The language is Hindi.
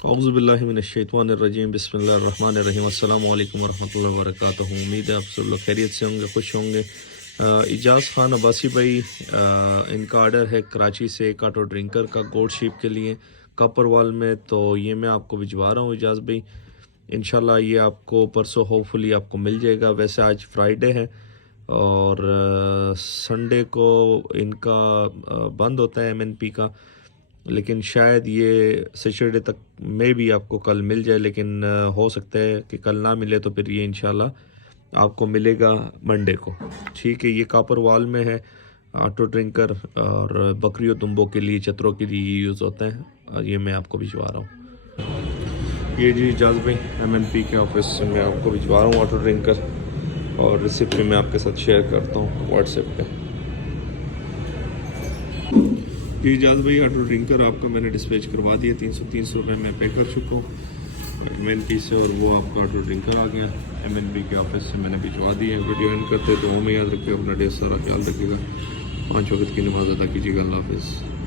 औज़ुबिल्लाहिमिनश्शैतानिर्रजीम बिस्मिल्लाहिर्रहमानिर्रहीम अस्सलामु अलैकुम वरहमतुल्लाहि वबरकातुहू। उम्मीद है आप सब लोग खैरियत से होंगे, खुश होंगे। इजाज़ खान अब्बासी भाई, इनका ऑर्डर है कराची से एक ऑटो ड्रिंकर का गोल्ड शीप के लिए कपरवाल में। तो ये मैं आपको भिजवा रहा हूँ इजाज़ भाई। इंशाल्लाह ये आपको परसों होपफुली आपको मिल जाएगा। वैसे आज फ्राइडे है और संडे को इनका बंद होता है एमएनपी का, लेकिन शायद ये सैटरडे तक में भी आपको कल मिल जाए, लेकिन हो सकता है कि कल ना मिले तो फिर ये इंशाल्लाह आपको मिलेगा मंडे को। ठीक है, ये कॉपर वॉल में है ऑटो ड्रिंकर और बकरियों दुम्बों के लिए, चतरों के लिए यूज़ होते हैं। और ये मैं आपको भिजवा रहा हूँ। ये जी इजाज़ भाई एमएनपी के ऑफिस से मैं आपको भिजवा रहा हूँ ऑटो ड्रिंकर, और रिसिप्ट भी मैं आपके साथ शेयर करता हूँ व्हाट्सएप पे। जी इजाज़ भाई, ऑटो ड्रिंकर आपका मैंने डिस्पैच करवा दिया, 330 रुपये में पे कर चुका हूँ एमएनपी से, और वो आपका ऑटो ड्रिंकर आ गया एमएनपी के ऑफिस से मैंने भिजवा दिया। वीडियो एंड करते तो में याद रखिए, अपना ढेर सारा ख्याल रखिएगा, 5 वक्त की नमाज़ अदा कीजिएगा। अल्लाह हाफ़िज़।